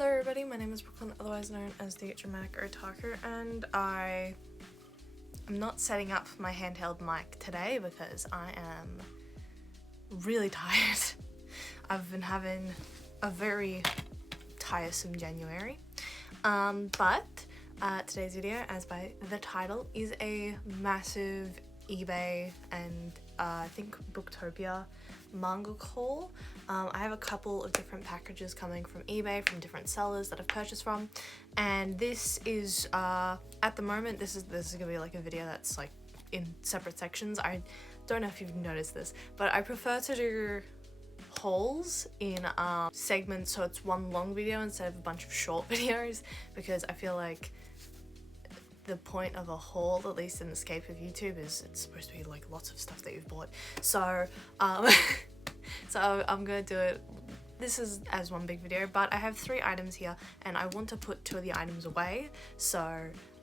Hello everybody, my name is Brooklyn, otherwise known as TheDramaticOtaku, and I am not setting up my handheld mic today because I am really tired. I've been having a very tiresome January, but today's video, as by the title, is a massive eBay and I think Booktopia manga haul. I have a couple of different packages coming from eBay from different sellers that I've purchased from, and this is at the moment this is gonna be like a video that's like in separate sections. I don't know if you've noticed this, but I prefer to do hauls in segments, so it's one long video instead of a bunch of short videos, because I feel like the point of a haul, at least in the scope of YouTube, is it's supposed to be like lots of stuff that you've bought. So so I'm gonna do it, this is as one big video, but I have 3 items here and I want to put 2 of the items away, so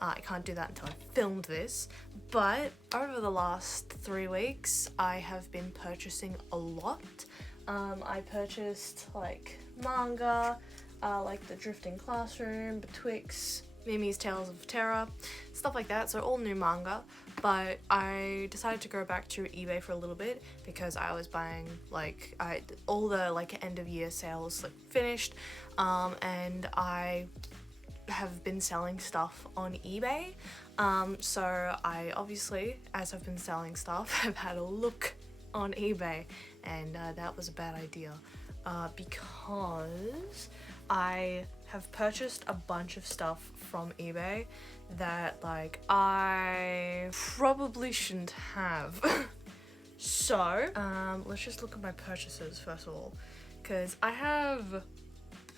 I can't do that until I filmed this. But over the last 3 weeks I have been purchasing a lot. I purchased like manga, like The Drifting Classroom, Betwixt, Mimi's Tales of Terror, stuff like that, so all new manga. But I decided to go back to eBay for a little bit because I was buying like all the like end of year sales like finished, and I have been selling stuff on eBay. So I obviously, as I've been selling stuff, have had a look on eBay, and that was a bad idea because I have purchased a bunch of stuff from eBay that like I probably shouldn't have. So let's just look at my purchases first of all, because I have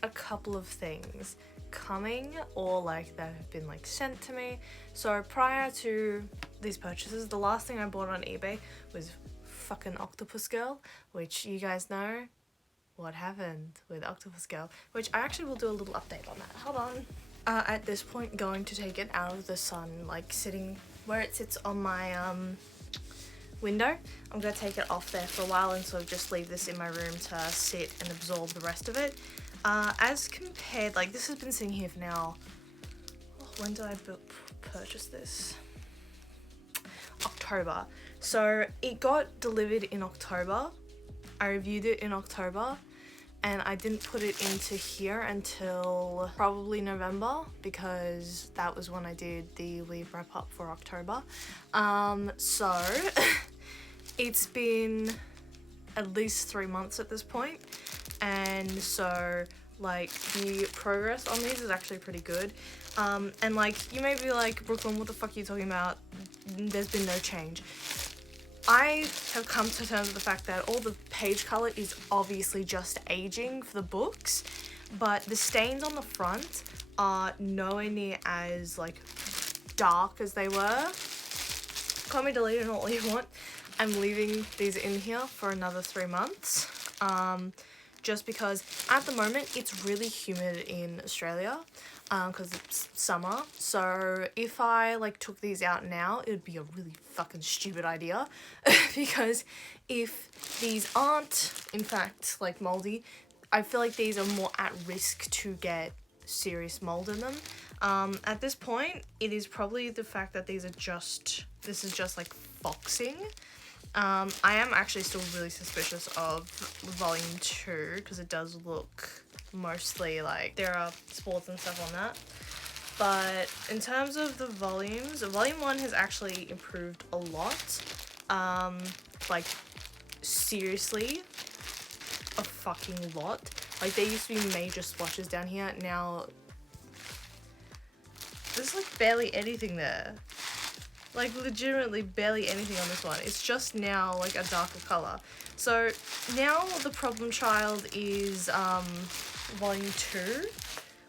a couple of things coming or like that have been like sent to me. So prior to these purchases, the last thing I bought on eBay was fucking Octopus Girl, which you guys know what happened with Octopus Girl, which I actually will do a little update on that. Hold on. At this point, going to take it out of the sun, like sitting where it sits on my window. I'm gonna take it off there for a while and sort of just leave this in my room to sit and absorb the rest of it. As compared, like this has been sitting here for now, when did I purchase this? October. So it got delivered in October. I reviewed it in October, and I didn't put it into here until probably November, because that was when I did the leave wrap up for October. So it's been at least 3 months at this point, and so like the progress on these is actually pretty good. And like you may be like, Brooklyn, what the fuck are you talking about? There's been no change. I have come to terms with the fact that all the page color is obviously just aging for the books, but the stains on the front are nowhere near as like dark as they were. Call me deleted all you want. I'm leaving these in here for another 3 months, just because at the moment it's really humid in Australia, because it's summer. So if I like took these out now, it would be a really fucking stupid idea because if these aren't in fact like moldy, I feel like these are more at risk to get serious mold in them. At this point, it is probably the fact that this is just like foxing. I am actually still really suspicious of volume 2 because it does look mostly like there are spots and stuff on that. But in terms of the volumes, volume 1 has actually improved a lot. Like seriously, a fucking lot. Like there used to be major splotches down here, now there's like barely anything there. Like legitimately barely anything on this one. It's just now like a darker color. So now the problem child is volume 2,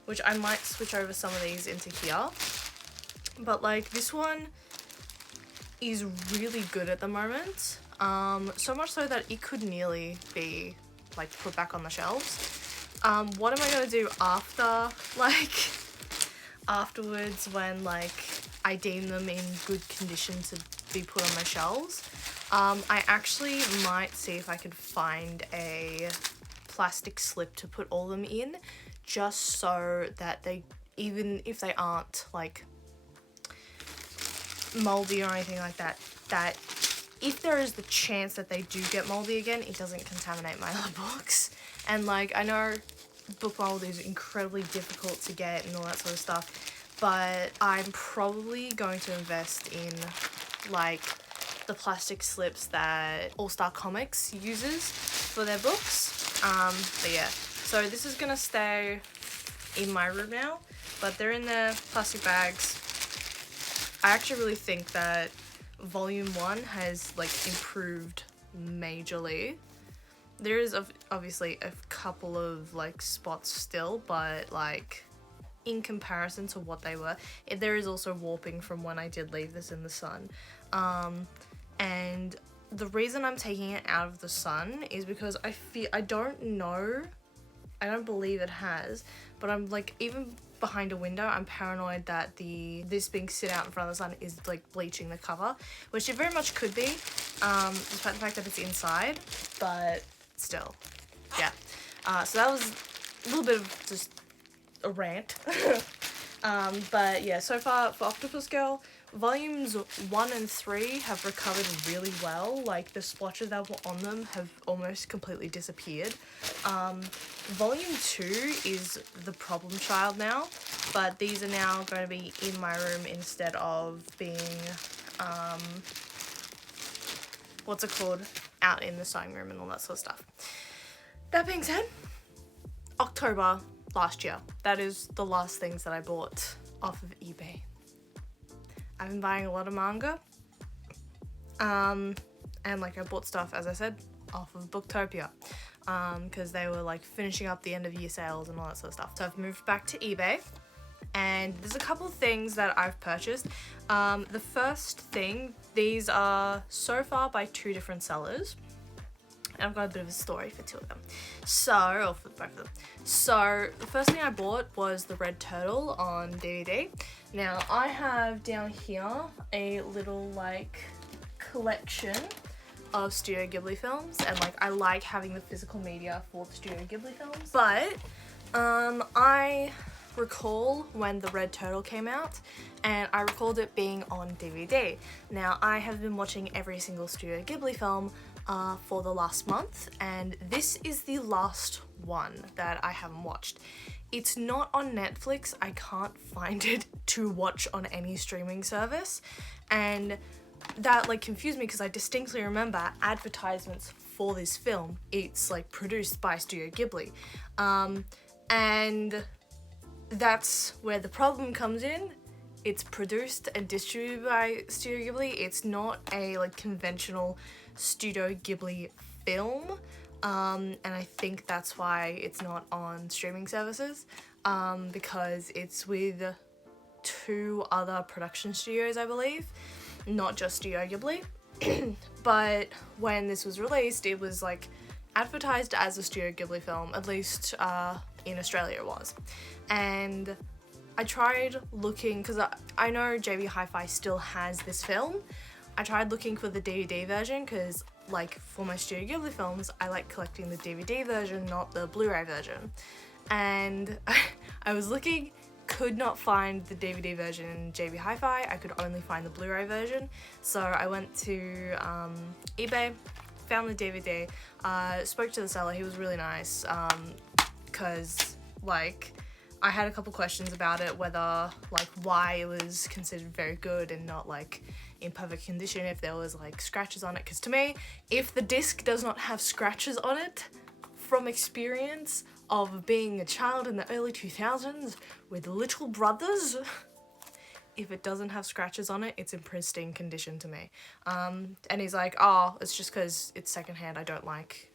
which I might switch over some of these into here. But like this one is really good at the moment. So much so that it could nearly be like put back on the shelves. What am I gonna do after, like afterwards, when like I deem them in good condition to be put on my shelves? I actually might see if I could find a plastic slip to put all them in, just so that they, even if they aren't like moldy or anything like that, that if there is the chance that they do get moldy again, it doesn't contaminate my other books. And like, I know book mold is incredibly difficult to get and all that sort of stuff, but I'm probably going to invest in like the plastic slips that All Star Comics uses for their books. But yeah, so this is gonna stay in my room now, but they're in their plastic bags. I actually really think that volume 1 has like improved majorly. There is obviously a couple of like spots still, but like in comparison to what they were, there is also warping from when I did leave this in the sun. And the reason I'm taking it out of the sun is because I don't believe it has, but I'm like, even behind a window, I'm paranoid that this being sit out in front of the sun is like bleaching the cover, which it very much could be, despite the fact that it's inside, but still, yeah. So that was a little bit of just a rant. But yeah, so far for Octopus Girl, volumes 1 and 3 have recovered really well. Like, the splotches that were on them have almost completely disappeared. Volume 2 is the problem child now, but these are now going to be in my room instead of being, what's it called, out in the sewing room and all that sort of stuff. That being said, October last year, that is the last things that I bought off of eBay. I've been buying a lot of manga, and like I bought stuff, as I said, off of Booktopia, because they were like finishing up the end of year sales and all that sort of stuff. So I've moved back to eBay, and there's a couple of things that I've purchased. The first thing, these are so far by 2 different sellers. And I've got a bit of a story for 2 of them. Or for both of them. So the first thing I bought was the Red Turtle on DVD. Now I have down here a little like collection of Studio Ghibli films, and like I like having the physical media for the Studio Ghibli films. But I recall when the Red Turtle came out, and I recalled it being on DVD. Now I have been watching every single Studio Ghibli film for the last month, and this is the last one that I haven't watched. It's not on Netflix. I can't find it to watch on any streaming service, and that like confused me because I distinctly remember advertisements for this film. It's like produced by Studio Ghibli, and that's where the problem comes in. It's produced and distributed by Studio Ghibli. It's not a like conventional Studio Ghibli film, and I think that's why it's not on streaming services, because it's with 2 other production studios, I believe, not just Studio Ghibli. But when this was released, it was like advertised as a Studio Ghibli film, at least in Australia it was. And I tried looking, because I know JB Hi-Fi still has this film. I tried looking for the DVD version because, like, for my Studio Ghibli films, I like collecting the DVD version, not the Blu-ray version. And I was looking, could not find the DVD version in JB Hi-Fi. I could only find the Blu-ray version. So I went to eBay, found the DVD, spoke to the seller. He was really nice, because, like, I had a couple questions about it, whether, like, why it was considered very good and not, like, in perfect condition, if there was, like, scratches on it. Because to me, if the disc does not have scratches on it, from experience of being a child in the early 2000s with little brothers, if it doesn't have scratches on it, it's in pristine condition to me. And he's like, oh, it's just because it's secondhand. I don't like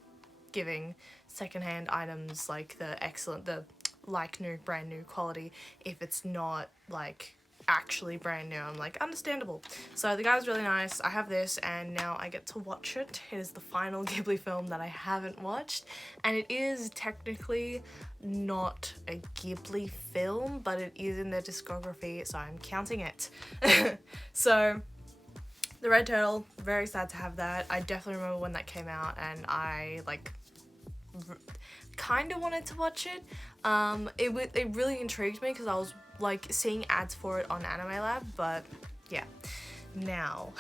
giving secondhand items, like, the like new, brand new quality if it's not like actually brand new. I'm like, understandable. So the guy was really nice. I have this, and now I get to watch it. It is the final Ghibli film that I haven't watched, and it is technically not a Ghibli film, but it is in their discography, so I'm counting it. So the Red Turtle, very sad to have that. I definitely remember when that came out, and I like kind of wanted to watch it. It really intrigued me because I was like seeing ads for it on Anime Lab, but yeah. Now,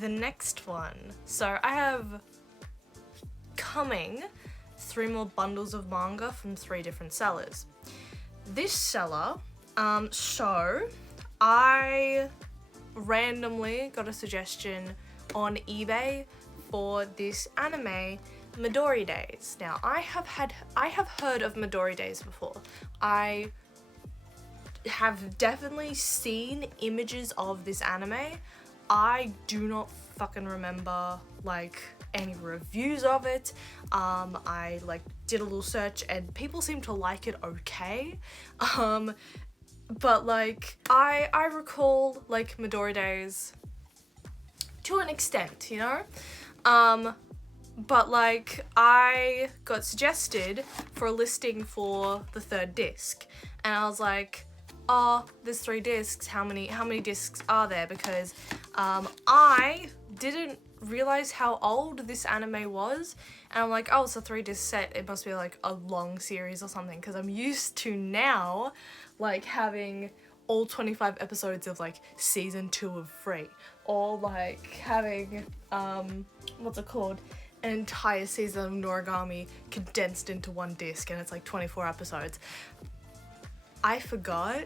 the next one. So I have coming 3 more bundles of manga from 3 different sellers. This seller, so I randomly got a suggestion on eBay for this anime, Midori Days. Now, I have heard of Midori Days before. I have definitely seen images of this anime. I do not fucking remember like any reviews of it. I like did a little search and people seem to like it okay. But like I recall like Midori Days to an extent, you know? But like I got suggested for a listing for the 3rd disc, and I was like, oh, there's 3 discs, how many discs are there? Because I didn't realize how old this anime was, and I'm like, oh, it's a 3 disc set, it must be like a long series or something, because I'm used to now like having all 25 episodes of like season 2 of Free, or like having what's it called, an entire season of Noragami condensed into 1 disc, and it's like 24 episodes. I forgot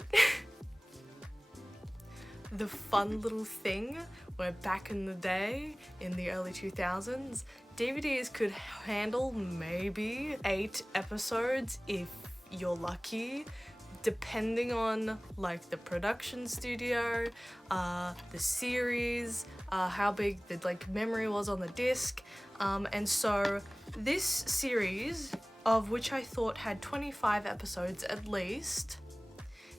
the fun little thing where back in the day, in the early 2000s, DVDs could handle maybe 8 episodes if you're lucky, depending on like the production studio, the series, how big the like memory was on the disc, and so this series, of which I thought had 25 episodes at least,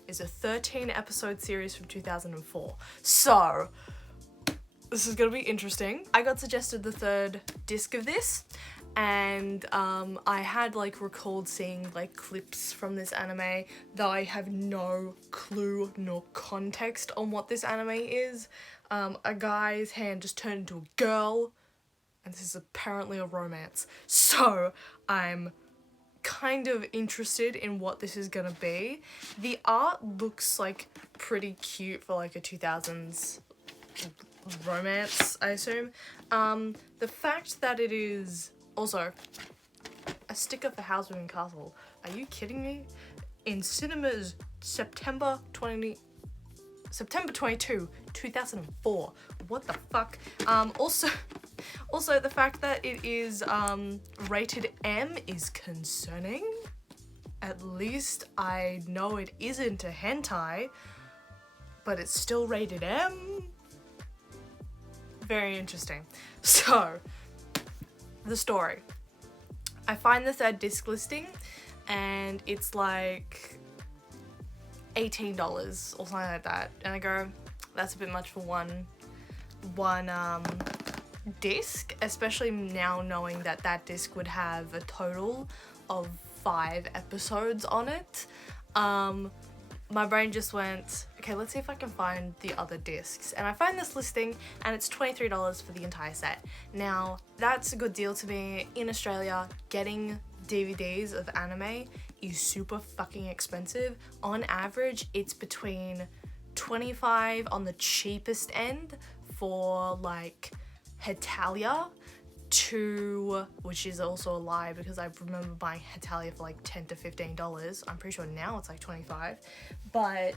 is a 13 episode series from 2004. So this is gonna be interesting. I got suggested the 3rd disc of this, and I had like recalled seeing like clips from this anime, though I have no clue nor context on what this anime is. A guy's hand just turned into a girl, and this is apparently a romance. So I'm kind of interested in what this is gonna be. The art looks like pretty cute for like a 2000s romance, I assume. The fact that it is also a sticker for Housewarming Castle. Are you kidding me? In cinemas September 22, 2004. What the fuck? Also the fact that it is rated M is concerning. At least I know it isn't a hentai, but it's still rated M. Very interesting. So, the story. I find the 3rd disc listing, and it's like $18 or something like that, and I go, that's a bit much for one disc, especially now knowing that that disc would have a total of 5 episodes on it. My brain just went, okay, let's see if I can find the other discs. And I find this listing, and it's $23 for the entire set. Now, that's a good deal to me. In Australia, getting DVDs of anime is super fucking expensive. On average, it's between $25 on the cheapest end for like Hetalia to, which is also a lie because I remember buying Hetalia for like $10 to $15. I'm pretty sure now it's like $25, but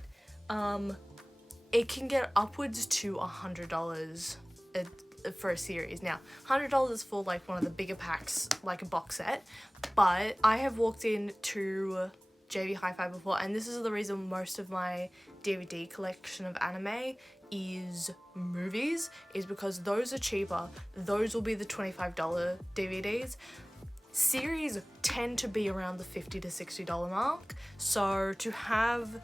it can get upwards to $100 for a series. Now, $100 for like one of the bigger packs, like a box set, but I have walked into JB Hi-Fi before, and this is the reason most of my DVD collection of anime is movies, is because those are cheaper. Those will be the $25 DVDs. Series tend to be around the $50 to $60 mark, so to have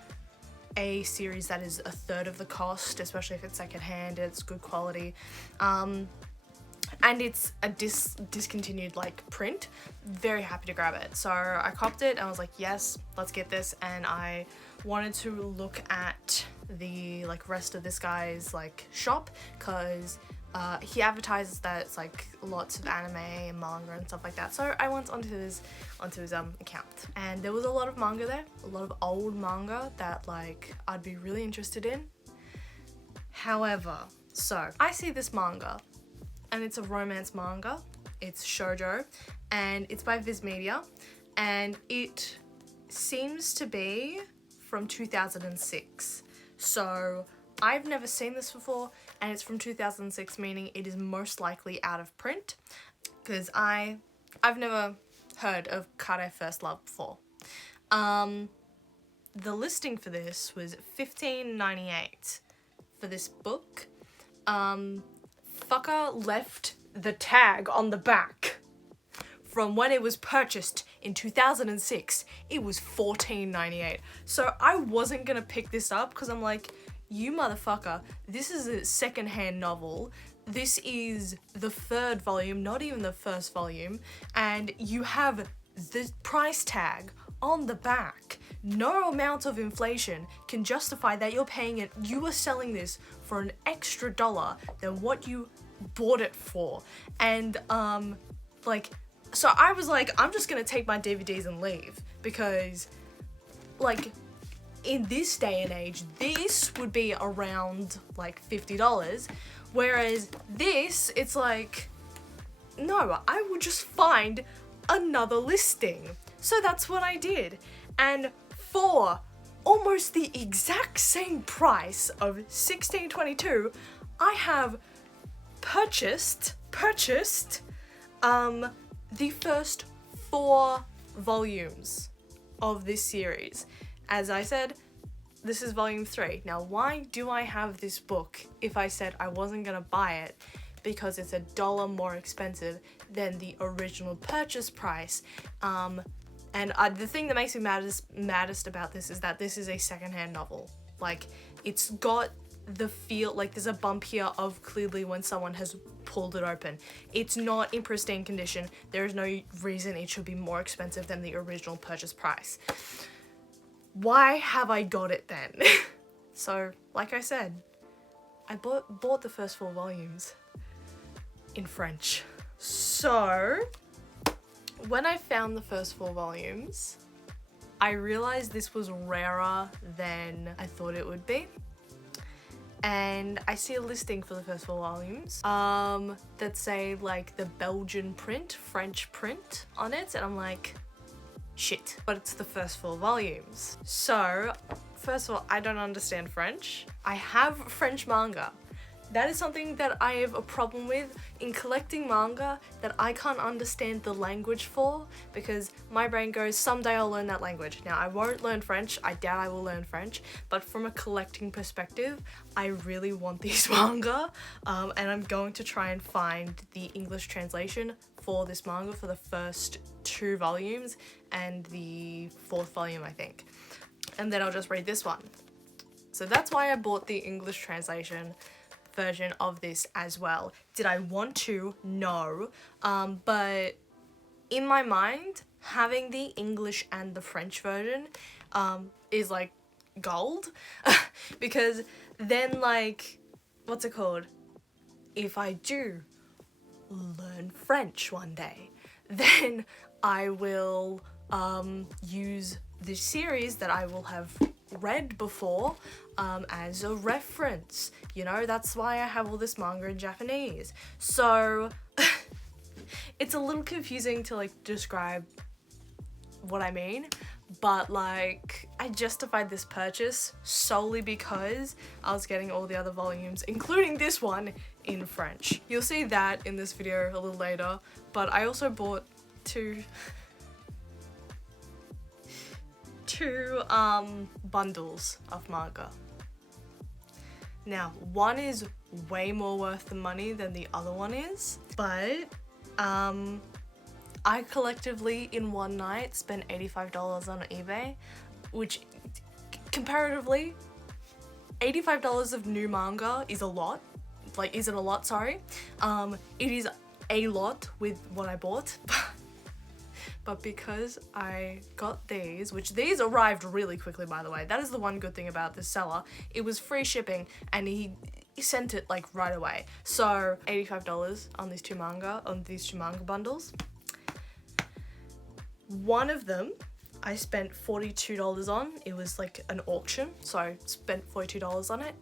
a series that is a third of the cost, especially if it's secondhand, it's good quality, and it's a discontinued like print, very happy to grab it. So I copped it and I was like, yes, let's get this. And I wanted to look at the like rest of this guy's like shop, because he advertises that it's like lots of anime and manga and stuff like that. So I went onto his account, and there was a lot of manga there, a lot of old manga that like I'd be really interested in. However, so I see this manga, and it's a romance manga. It's shoujo, and it's by Viz Media, and it seems to be from 2006. So I've never seen this before, and it's from 2006, meaning it is most likely out of print, because I've never heard of Kare First Love before. The listing for this was $15.98 for this book. Fucker left the tag on the back. From when it was purchased in 2006, it was $14.98. So I wasn't gonna pick this up because I'm like, you motherfucker, this is a secondhand novel. This is the third volume, not even the first volume, and you have the price tag on the back. No amount of inflation can justify that you're paying it. You are selling this for an extra $1 than what you bought it for. And so I was like, I'm just gonna take my DVDs and leave, because like in this day and age, this would be around like $50, whereas this, it's like, no, I would just find another listing. So that's what I did, and for almost the exact same price of $16.22, I have purchased the first 4 volumes of this series. As I said, this is volume 3. Now, why do I have this book if I said I wasn't gonna buy it? Because it's $1 more expensive than the original purchase price. And the thing that makes me maddest about this is that this is a secondhand novel. Like, it's got the feel, like there's a bump here of clearly when someone has pulled it open. It's not in pristine condition. There is no reason it should be more expensive than the original purchase price. Why have I got it then? So, like I said, I bought the first 4 volumes in French. So, when I found the first 4 volumes, I realized this was rarer than I thought it would be. And I see a listing for the first 4 volumes that say like the Belgian print, French print on it, and I'm like, shit. But it's the first 4 volumes. So, first of all, I don't understand French. I have French manga. That is something that I have a problem with in collecting manga that I can't understand the language for, because my brain goes, someday I'll learn that language. Now, I won't learn French. I doubt I will learn French, but from a collecting perspective, I really want these manga, and I'm going to try and find the English translation for this manga for the first 2 volumes and the 4th volume, I think. And then I'll just read this one. So that's why I bought the English translation version of this as well. Did I want to? No. But in my mind, having the English and the French version is like gold. Because then, like, what's it called? If I do learn French one day, then I will use the series that I will have read before as a reference. You know, that's why I have all this manga in Japanese. So it's a little confusing to like describe what I mean, but like I justified this purchase solely because I was getting all the other volumes, including this one, in French. You'll see that in this video a little later, but I also bought two bundles of manga. Now, one is way more worth the money than the other one is, but I collectively in one night spent $85 on eBay, which comparatively, $85 of new manga is a lot. Like, isn't a lot, sorry. It is a lot with what I bought. But because I got these, which these arrived really quickly, by the way. That is the one good thing about this seller. It was free shipping, and he sent it like right away. So $85 on these two manga bundles. One of them I spent $42 on. It was like an auction, so I spent $42 on it.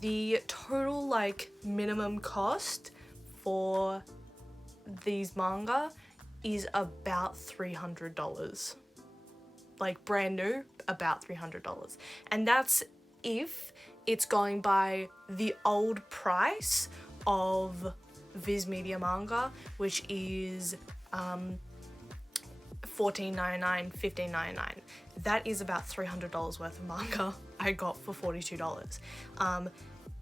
The total like minimum cost for these manga is about $300. Like brand new, about $300. And that's if it's going by the old price of Viz Media manga, which is $14.99, $15.99. That is about $300 worth of manga I got for $42.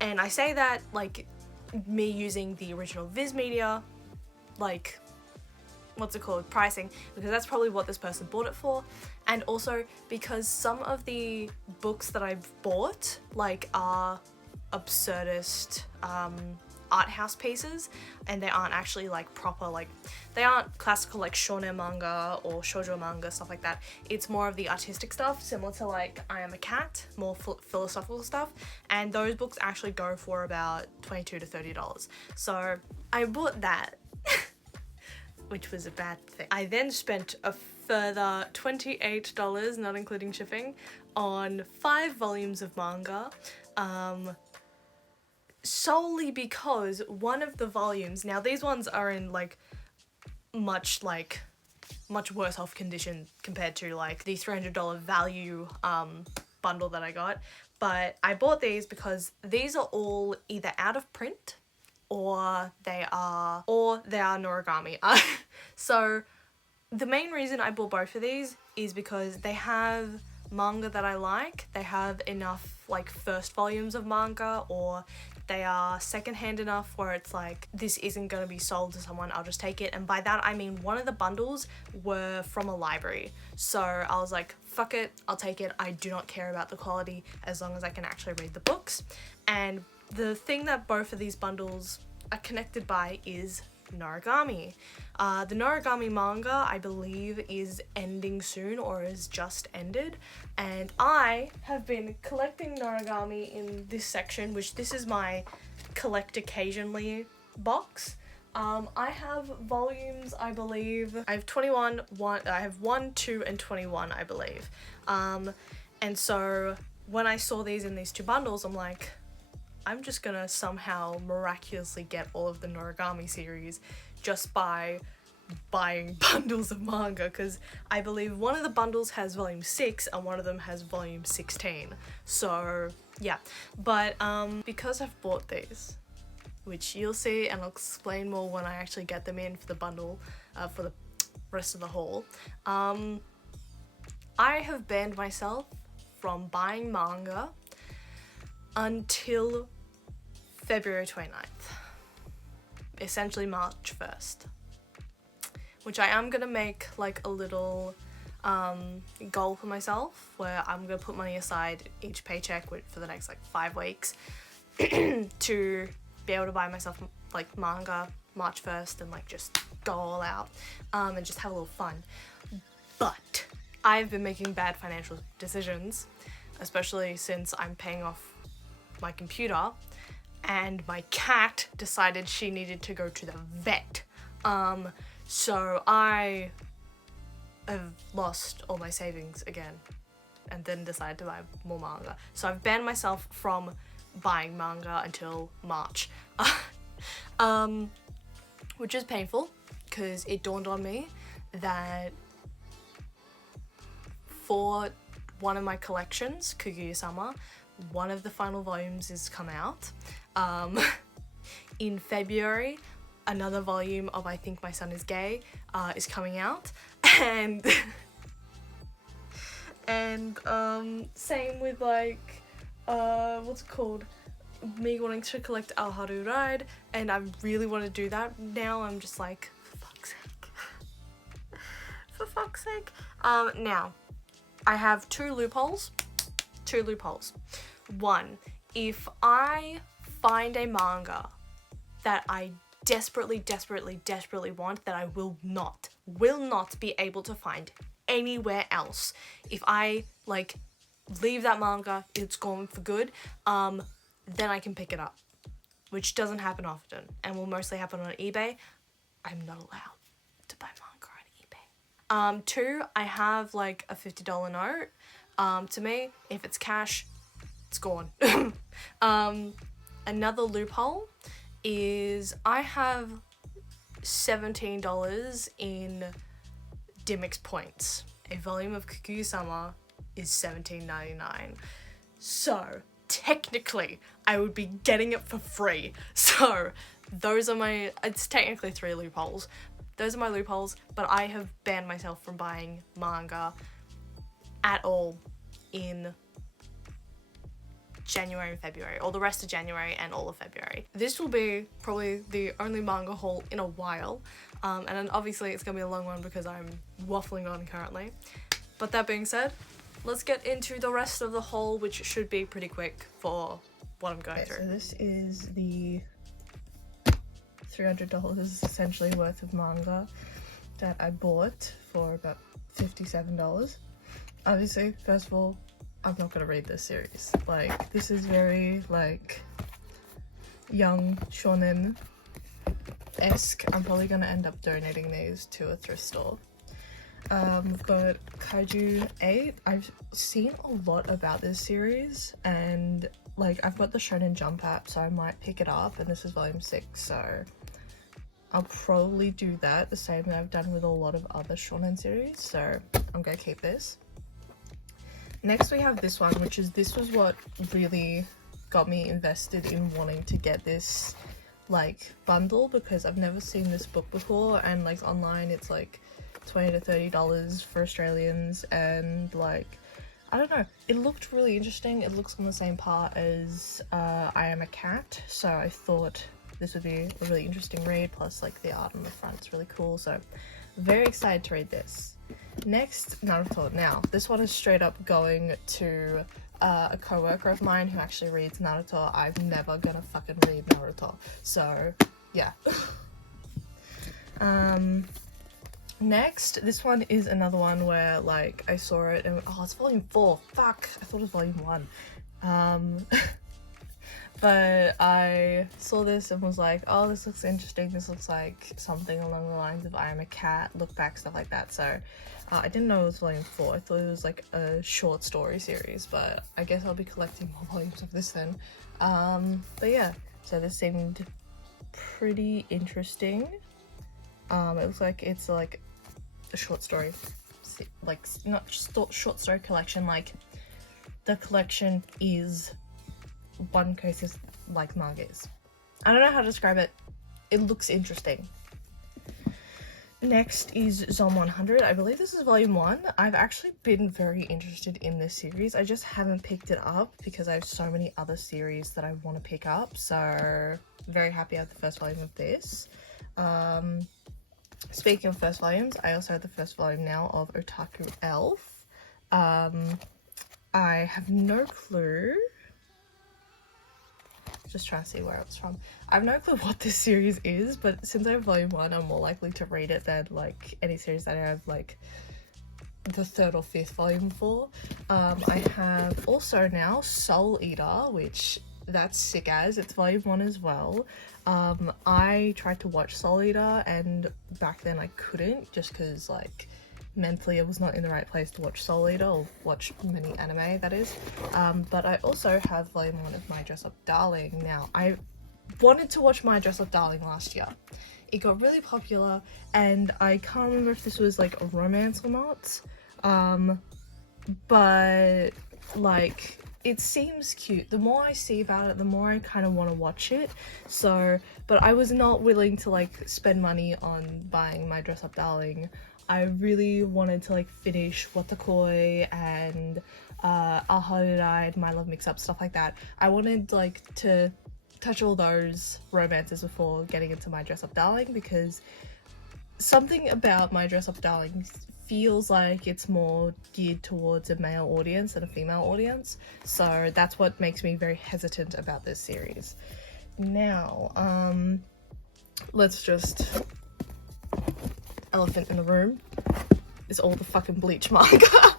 And I say that like me using the original Viz Media, like, what's it called, pricing, because that's probably what this person bought it for. And also because some of the books that I've bought like are absurdist art house pieces, and they aren't actually like proper, like they aren't classical like shonen manga or shoujo manga, stuff like that. It's more of the artistic stuff, similar to like I Am a Cat, more philosophical stuff, and those books actually go for about $22 to $30. So I bought that which was a bad thing. I then spent a further $28, not including shipping, on 5 volumes of manga, solely because one of the volumes, now these ones are in like much worse off condition compared to like the $300 value bundle that I got, but I bought these because these are all either out of print or they are Noragami. So the main reason I bought both of these is because they have manga that I like. They have enough like first volumes of manga, or they are secondhand enough where it's like, this isn't going to be sold to someone, I'll just take it. And by that I mean one of the bundles were from a library, so I was like, fuck it, I'll take it. I do not care about the quality as long as I can actually read the books. And the thing that both of these bundles are connected by is Noragami. The Noragami manga, I believe, is ending soon or has just ended, and I have been collecting Noragami in this section, which this is my collect occasionally box. I have volumes, I believe, I have 1, 2, and 21, I believe. And so when I saw these in these two bundles, I'm like, I'm just gonna somehow miraculously get all of the Noragami series just by buying bundles of manga, because I believe one of the bundles has volume 6 and one of them has volume 16. So yeah, but because I've bought these, which you'll see and I'll explain more when I actually get them in for the bundle, for the rest of the haul, I have banned myself from buying manga until February 29th, essentially March 1st, which I am gonna make like a little goal for myself, where I'm gonna put money aside each paycheck for the next like 5 weeks to be able to buy myself like manga March 1st and like just go all out and just have a little fun. But I've been making bad financial decisions, especially since I'm paying off my computer and my cat decided she needed to go to the vet. So I have lost all my savings again and then decided to buy more manga. So I've banned myself from buying manga until March, which is painful because it dawned on me that for one of my collections, Kaguya-sama, one of the final volumes is come out. In February, another volume of I Think My Son Is Gay is coming out, and same with like what's it called, me wanting to collect Al Haru Ride, and I really want to do that now. I'm just like, for fuck's sake. Now I have two loopholes. One, if I find a manga that I desperately want, that I will not be able to find anywhere else, if I like leave that manga, it's gone for good, then I can pick it up. which doesn't happen often and will mostly happen on eBay. I'm not allowed to buy manga on eBay. 2, I have like a $50 note. To me, if it's cash, it's gone. Another loophole is I have $17 in Dimix points. A volume of Cocoona is $17.99. So technically I would be getting it for free. So those are my, it's technically 3 loopholes. Those are my loopholes, but I have banned myself from buying manga at all in January and February, or the rest of January and all of February. This will be probably the only manga haul in a while, and then obviously it's gonna be a long one because I'm waffling on currently. But that being said, let's get into the rest of the haul, which should be pretty quick for what I'm going through. So this is the $300 essentially worth of manga that I bought for about $57. Obviously, first of all, I'm not gonna read this series. Like, this is very, like, young shonen-esque. I'm probably gonna end up donating these to a thrift store. We've got Kaiju 8. I've seen a lot about this series, and, like, I've got the Shonen Jump app, so I might pick it up, and this is volume 6, so I'll probably do that, the same that I've done with a lot of other shonen series, so I'm gonna keep this. Next we have this one, this was what really got me invested in wanting to get this, like, bundle, because I've never seen this book before, and, like, online it's, like, $20 to $30 for Australians, and, like, I don't know, it looked really interesting. It looks on the same part as I Am a Cat, so I thought this would be a really interesting read, plus, like, the art on the front is really cool, so very excited to read this. Next, Naruto. Now, this one is straight up going to a co-worker of mine who actually reads Naruto. I'm never gonna fucking read Naruto, so yeah. Next, this one is another one where, like, I saw it and oh, it's volume 4. Fuck, I thought it was volume 1. But I saw this and was like, oh, this looks interesting. This looks like something along the lines of I Am a Cat, look back, stuff like that. So I didn't know it was volume 4. I thought it was like a short story series, but I guess I'll be collecting more volumes of this then. But yeah, so this seemed pretty interesting. It looks like it's like a short story, like not just short story collection, like the collection is one case like manga is. I don't know how to describe it. It looks interesting. Next is Zom 100. I believe this is volume 1. I've actually been very interested in this series. I just haven't picked it up because I have so many other series that I want to pick up. So very happy I have the first volume of this. Speaking of first volumes, I also have the first volume now of Otaku Elf. I have no clue. Just trying to see where it was from. I have no clue what this series is, but since I have volume 1, I'm more likely to read it than, like, any series that I have, like, the 3rd or 5th volume for. I have also now Soul Eater, which that's sick as. It's volume 1 as well. I tried to watch Soul Eater, and back then I couldn't, just because, like, mentally I was not in the right place to watch Soul Eater or watch many anime, that is. But I also have volume 1 of My Dress Up Darling. Now, I wanted to watch My Dress Up Darling last year. It got really popular, and I can't remember if this was like a romance or not. But like, it seems cute. The more I see about it, the more I kind of want to watch it. So, but I was not willing to like spend money on buying My Dress Up Darling. I really wanted to like finish Watakoi and Ahadai, My Love Mix Up, stuff like that. I wanted like to touch all those romances before getting into My Dress Up Darling, because something about My Dress Up Darling feels like it's more geared towards a male audience than a female audience. So that's what makes me very hesitant about this series. Now, let's just... elephant in the room is all the fucking Bleach manga.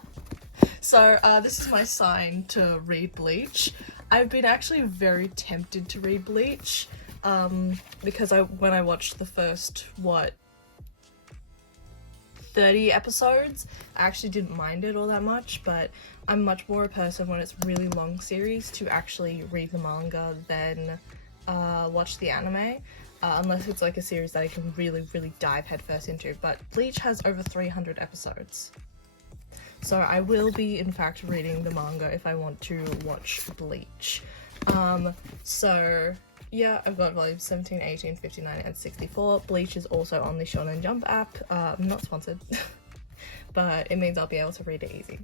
So this is my sign to read Bleach. I've been actually very tempted to read Bleach. because when I watched the first, 30 episodes, I actually didn't mind it all that much, but I'm much more a person when it's really long series to actually read the manga than watch the anime, unless it's like a series that I can really dive headfirst into. But Bleach has over 300 episodes, so I will be in fact reading the manga if I want to watch Bleach. So yeah, I've got volumes 17, 18, 59, and 64. Bleach is also on the Shonen Jump app. I'm not sponsored, but it means I'll be able to read it easy.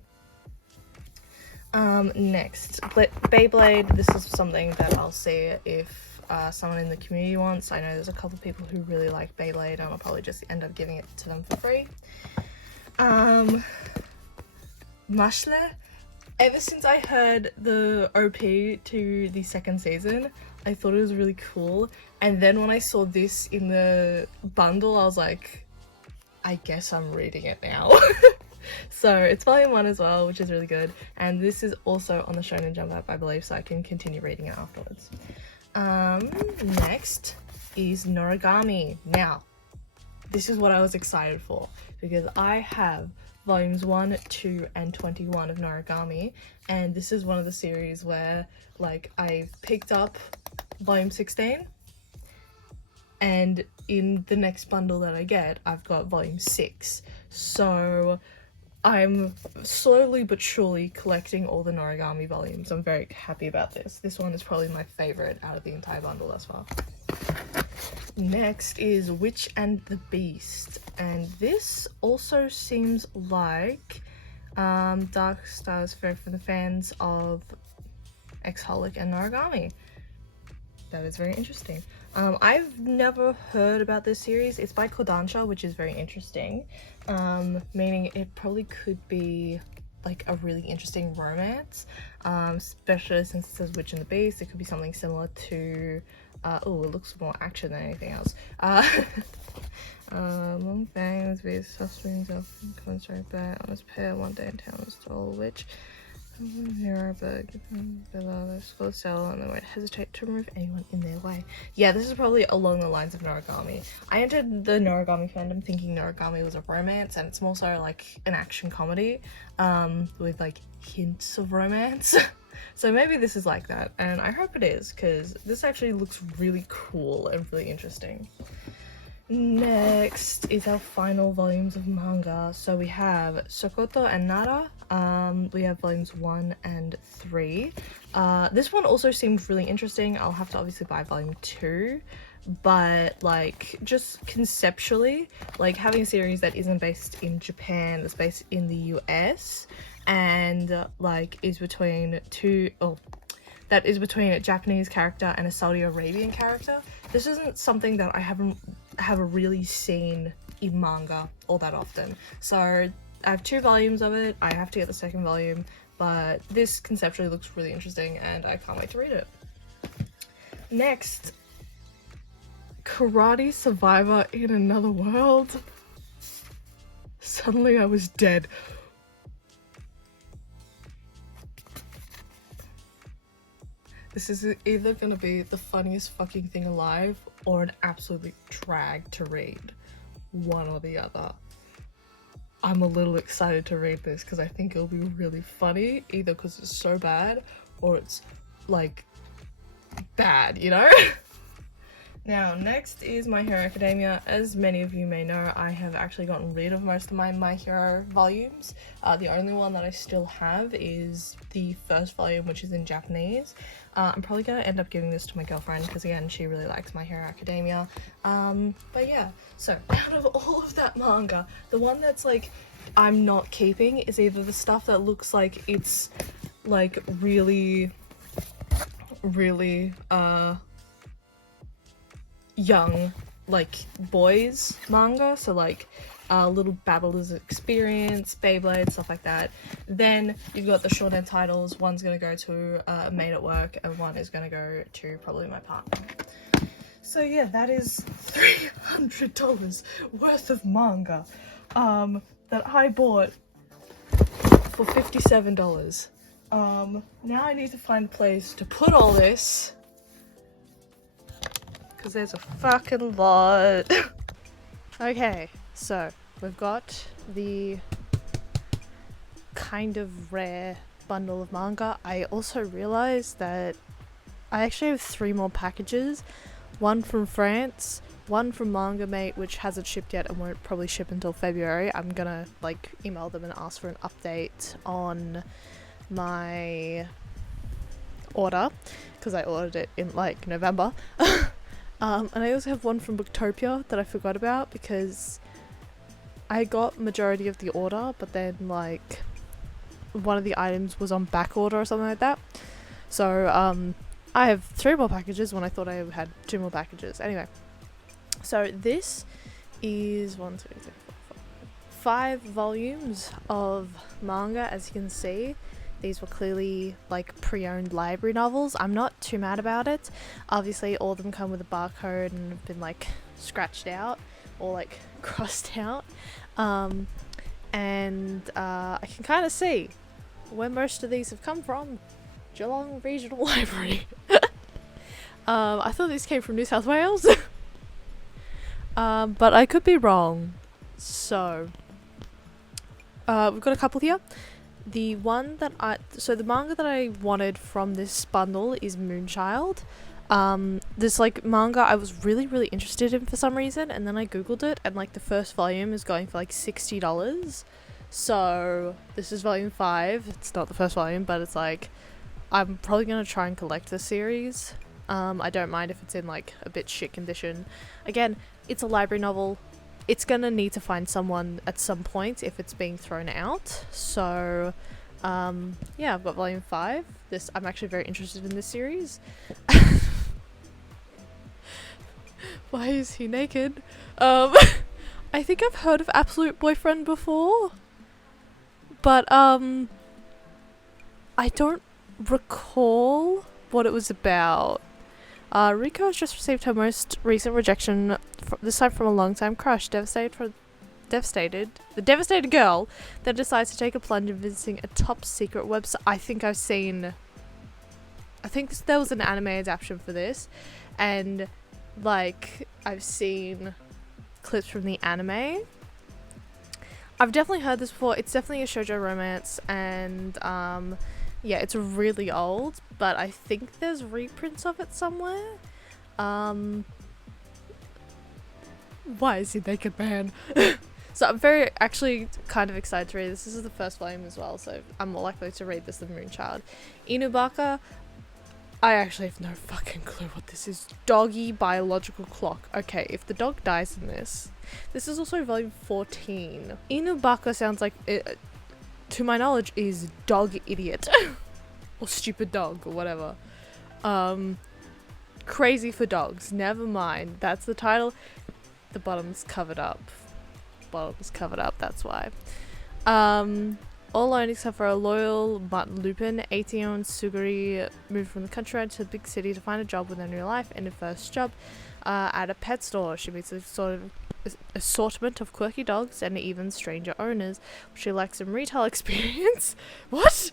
Next, Beyblade. This is something that I'll see if someone in the community wants. I know there's a couple of people who really like Beyblade, and I'll probably just end up giving it to them for free. Mashle. Ever since I heard the OP to the second season, I thought it was really cool, and then when I saw this in the bundle, I was like, I guess I'm reading it now. So it's volume 1 as well, which is really good, and this is also on the Shonen Jump app, I believe, so I can continue reading it afterwards. Next is Noragami. Now, this is what I was excited for, because I have volumes 1, 2, and 21 of Noragami, and this is one of the series where, like, I've picked up volume 16, and in the next bundle that I get, I've got volume 6, so I'm slowly but surely collecting all the Noragami volumes. I'm very happy about this. This one is probably my favourite out of the entire bundle thus far. Next is Witch and the Beast, and this also seems like Dark Stars for the fans of Exholic and Noragami. That is very interesting. I've never heard about this series. It's by Kodansha, which is very interesting, meaning it probably could be like a really interesting romance, especially since it says Witch and the Beast. It could be something similar to oh, it looks more action than anything else. Long fangs with sufferings of comes right back on his pair one day in town and stole a witch. Hero bug below the school cell, and they won't hesitate to remove anyone in their way. Yeah, this is probably along the lines of Noragami. I entered the Noragami fandom thinking Noragami was a romance, and it's more so like an action comedy with like hints of romance. So maybe this is like that, and I hope it is, because this actually looks really cool and really interesting. Next is our final volumes of manga. So we have Sokoto and Nara. We have volumes 1 and 3. This one also seemed really interesting. I'll have to obviously buy volume 2, but like just conceptually, like having a series that isn't based in Japan, that's based in the US, and like is between a Japanese character and a Saudi Arabian character. This isn't something that I haven't really seen in manga all that often. So I have 2 volumes of it. I have to get the second volume, but this conceptually looks really interesting and I can't wait to read it. Next, Karate Survivor in Another World. Suddenly I was dead. This is either going to be the funniest fucking thing alive or an absolute drag to read. One or the other. I'm a little excited to read this because I think it'll be really funny, either because it's so bad or it's like bad, you know? Now, next is My Hero Academia. As many of you may know, I have actually gotten rid of most of my My Hero volumes. The only one that I still have is the first volume, which is in Japanese. I'm probably going to end up giving this to my girlfriend because, again, she really likes My Hero Academia. But yeah, so out of all of that manga, the one that's like I'm not keeping is either the stuff that looks like it's like really young, like boys manga, so like Little Battlers Experience, Beyblade, stuff like that. Then you've got the shonen titles. One's gonna go to Made at Work, and one is gonna go to probably my partner. So yeah, that is $300 worth of manga that I bought for $57. Now I need to find a place to put all this because there's a fucking lot. Okay, so we've got the kind of rare bundle of manga. I also realized that I actually have 3 more packages. One from France, one from Manga Mate, which hasn't shipped yet and won't probably ship until February. I'm gonna like email them and ask for an update on my order because I ordered it in like November. And I also have one from Booktopia that I forgot about because I got majority of the order, but then like one of the items was on back order or something like that. So I have 3 more packages when I thought I had 2 more packages. Anyway, so this is 5 volumes of manga. As you can see, these were clearly like pre-owned library novels. I'm not too mad about it. Obviously all of them come with a barcode and have been like scratched out or like crossed out. And I can kind of see where most of these have come from. Geelong Regional Library. I thought these came from New South Wales. But I could be wrong. So we've got a couple here. The one that the manga that I wanted from this bundle is Moonchild. This like manga I was really interested in for some reason, and then I googled it and like the first volume is going for like $60. So this is volume 5. It's not the first volume, but it's like I'm probably gonna try and collect this series. I don't mind if it's in like a bit shit condition. Again, it's a library novel. It's gonna need to find someone at some point if it's being thrown out. So yeah, I've got volume 5. I'm actually very interested in this series. Why is he naked? I think I've heard of Absolute Boyfriend before, but I don't recall what it was about. Riko has just received her most recent rejection, this time from a long-time crush. The devastated girl then decides to take a plunge in visiting a top-secret website. I think there was an anime adaptation for this, and like I've seen clips from the anime. I've definitely heard this before. It's definitely a shoujo romance, and yeah, it's really old, but I think there's reprints of it somewhere. Why is he naked, man? So I'm actually kind of excited to read this. This is the first volume as well, so I'm more likely to read this than Moonchild. Inubaka, I actually have no fucking clue what this is. Doggy biological clock. Okay, if the dog dies in this is also volume 14. Inubaka sounds like it, to my knowledge, is dog idiot or stupid dog or whatever. Crazy for dogs. Never mind. That's the title. The bottom's covered up. That's why. All alone except for a loyal but Lupin, Aetion and Suguri move from the country to the big city to find a job with their new life. In her first job at a pet store, she meets a sort of assortment of quirky dogs and even stranger owners. She lacks some retail experience. What?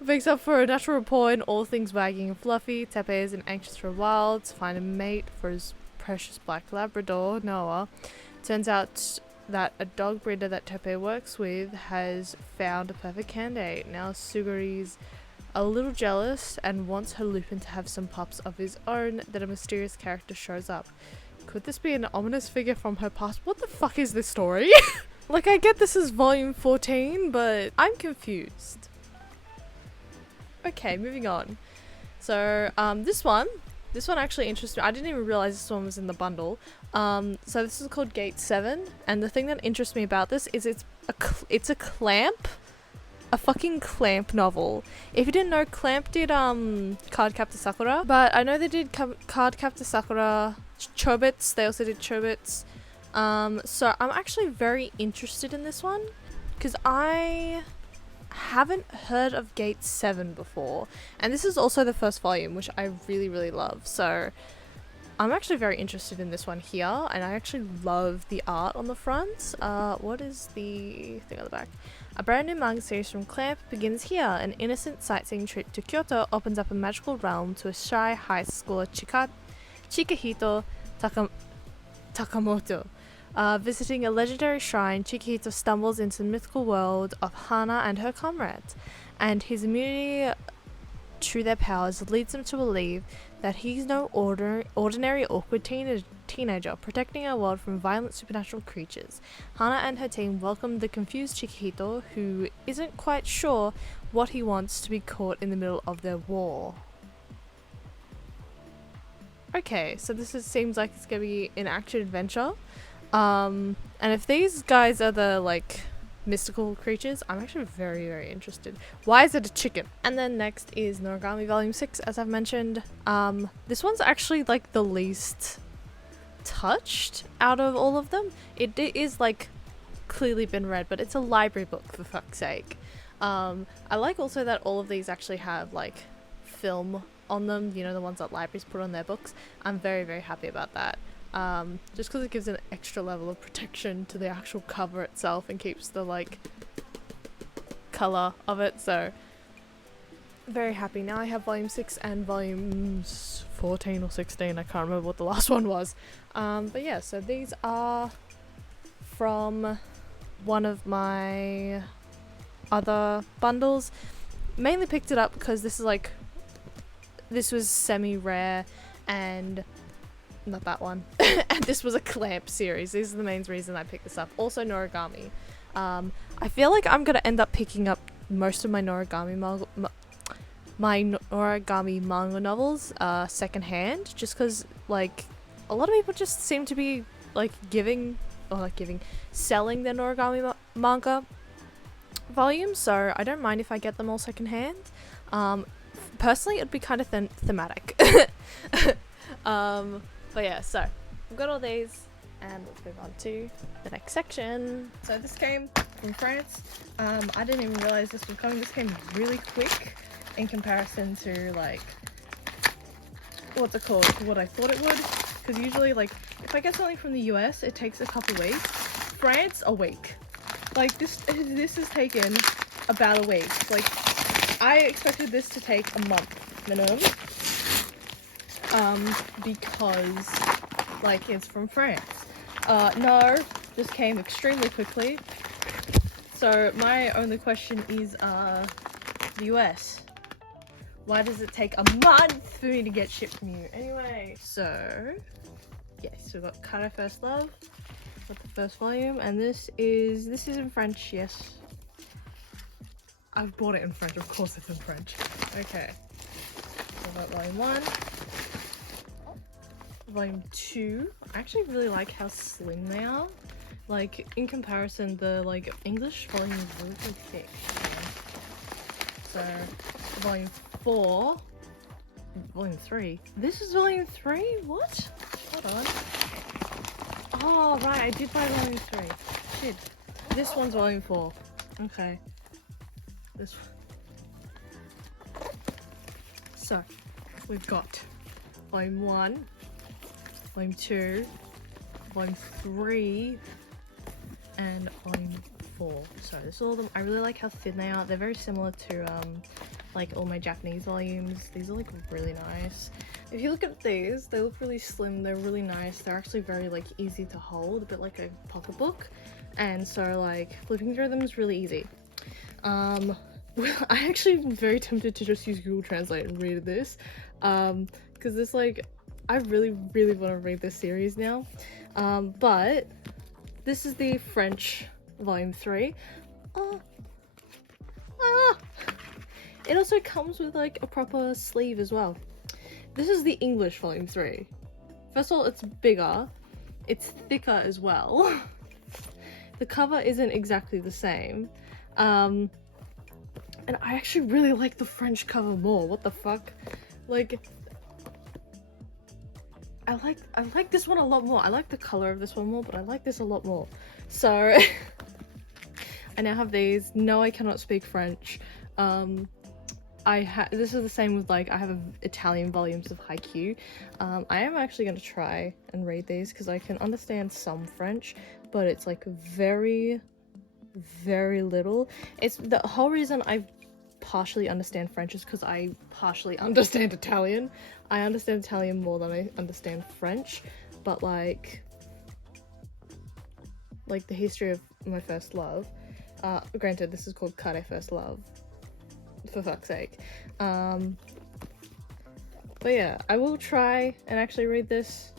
Makes up for a natural rapport in all things wagging and fluffy. Tepe is anxious for a while to find a mate for his precious black Labrador, Noah. Turns out that a dog breeder that Tepe works with has found a perfect candidate. Now Suguri's a little jealous and wants her Lupin to have some pups of his own. Then a mysterious character shows up. Could this be an ominous figure from her past? What the fuck is this story? Like, I get this is volume 14, but I'm confused. Okay, moving on. So, this one actually interests me. I didn't even realize this one was in the bundle. So this is called Gate 7, and the thing that interests me about this is it's a Clamp, a fucking Clamp novel. If you didn't know, Clamp did Cardcaptor Sakura, but I know they did Cardcaptor Sakura, Chobits. They also did Chobits. So I'm actually very interested in this one because I haven't heard of Gate 7 before, and this is also the first volume, which I really love. So I'm actually very interested in this one here, and I actually love the art on the front. What is the thing on the back? A brand new manga series from Clamp begins here. An innocent sightseeing trip to Kyoto opens up a magical realm to a shy high schooler Chikahito Takamoto. Visiting a legendary shrine, Chikihito stumbles into the mythical world of Hana and her comrades, and his immunity to their powers leads him to believe that he's no ordinary awkward teenager protecting our world from violent supernatural creatures. Hana and her team welcome the confused Chikihito, who isn't quite sure what he wants to be caught in the middle of their war. Okay, so seems like it's gonna be an action adventure. And if these guys are the like mystical creatures, I'm actually very, very interested. Why is it a chicken? And then next is Noragami Volume 6, as I've mentioned. This one's actually like the least touched out of all of them. It is like clearly been read, but it's a library book for fuck's sake. I like also that all of these actually have like film on them, you know, the ones that libraries put on their books. I'm very, very happy about that. Just because it gives an extra level of protection to the actual cover itself and keeps the like color of it, so very happy. Now I have volume 6 and volumes 14 or 16, I can't remember what the last one was. But yeah, so these are from one of my other bundles. Mainly picked it up because this was semi-rare, and not that one. And this was a clamp series. These are the main reason I picked this up. Also Noragami. I feel like I'm gonna end up picking up most of my Noragami manga novels secondhand, just because like a lot of people just seem to be like selling their Noragami manga volumes, so I don't mind if I get them all secondhand. Personally, it'd be kind of thematic. But yeah, so I've got all these, and let's move on to the next section. So this came from France. I didn't even realize this was coming. This came really quick in comparison to like what I thought it would. Because usually, like, if I get something from the US, it takes a couple weeks. France, a week. Like this has taken about a week. Like I expected this to take a month minimum. Because like it's from France. No, this came extremely quickly. So my only question is the US. Why does it take a month for me to get shipped from you? Anyway, so yes, we've got Kare First Love, got the first volume, and this is in French, yes. I've bought it in French, of course it's in French. Okay. So I've got volume 1. Volume 2. I actually really like how slim they are. Like, in comparison, the like English volume is really, really thick. So, volume 4. Volume 3. This is volume 3? What? Hold on. Oh, right, I did buy volume 3. Shit. This one's volume 4. Okay. This one. So, we've got volume 1. Volume 2, volume 3, and volume 4. So this is all of them. I really like how thin they are. They're very similar to like all my Japanese volumes. These are like really nice. If you look at these, they look really slim. They're really nice. They're actually very like easy to hold, a bit like a pocketbook. And so like flipping through them is really easy. I actually am very tempted to just use Google Translate and read this, because this like I really want to read this series now, but this is the French volume 3. It also comes with like a proper sleeve as well. This is the English volume 3. First of all, it's bigger, it's thicker as well. The cover isn't exactly the same, and I actually really like the French cover more. What the fuck? Like, I like this one a lot more. I like the color of this one more, but I like this a lot more. So I now have these. No, I cannot speak French. This is the same with like I have Italian volumes of Haikyuu. I am actually going to try and read these because I can understand some French, but it's like very little. It's the whole reason I partially understand French is because I partially understand Italian. I understand Italian more than I understand French, but like the history of my first love. Granted, this is called Kare First Love, for fuck's sake. But yeah, I will try and actually read this.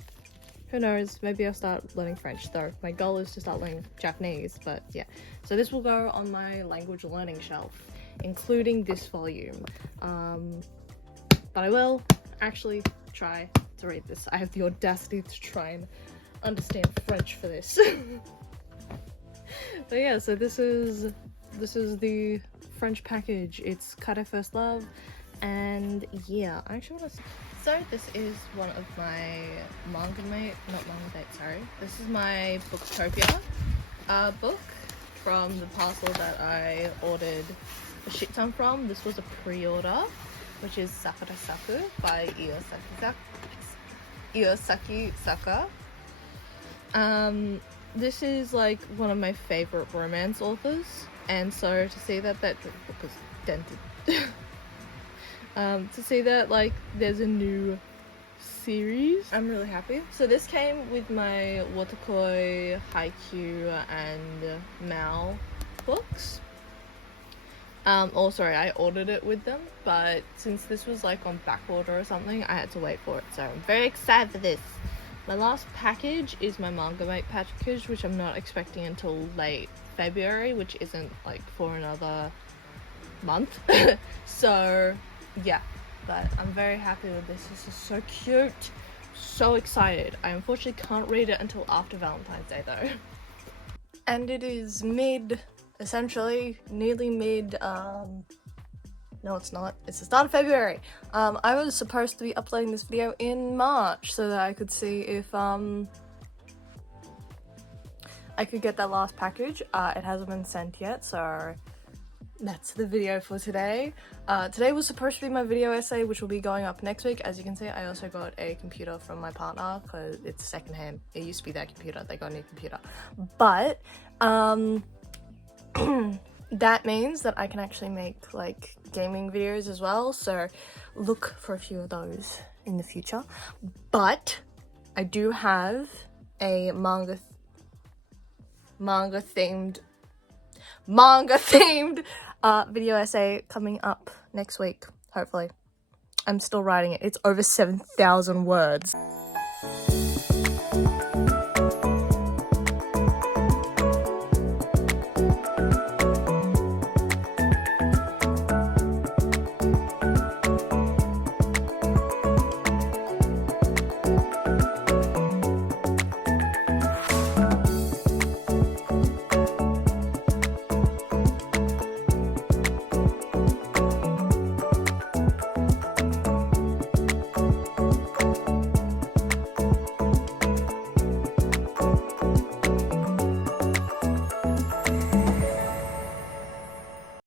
Who knows, maybe I'll start learning French, though my goal is to start learning Japanese. But yeah, so this will go on my language learning shelf, including this volume. But I will actually try to read this. I have the audacity to try and understand French for this. But yeah, so this is the French package. It's Kare First Love, and yeah, I actually want to. So this is one of my this is my Booktopia book from the parcel that I ordered a shit ton from. This was a pre-order, which is Sakura Saku by Iosaki Saka. This is like one of my favorite romance authors, and so to see that book is dented. To see that like there's a new series, I'm really happy. So this came with my Watakoi, Haikyuu, and Mao books. Oh sorry, I ordered it with them, but since this was like on back order or something, I had to wait for it, so I'm very excited for this. My last package is my Manga Mate package, which I'm not expecting until late February, which isn't like for another month. So yeah, but I'm very happy with this. This is so cute, so excited. I unfortunately can't read it until after Valentine's Day though. And it is essentially nearly mid, no it's not, it's the start of February. I was supposed to be uploading this video in March so that I could see if I could get that last package. It hasn't been sent yet, so that's the video for today. Today was supposed to be my video essay, which will be going up next week. As you can see, I also got a computer from my partner because it's secondhand. It used to be their computer, they got a new computer. But that means that I can actually make like gaming videos as well, so look for a few of those in the future. But I do have a manga themed video essay coming up next week, hopefully. I'm still writing it. It's over 7,000 words.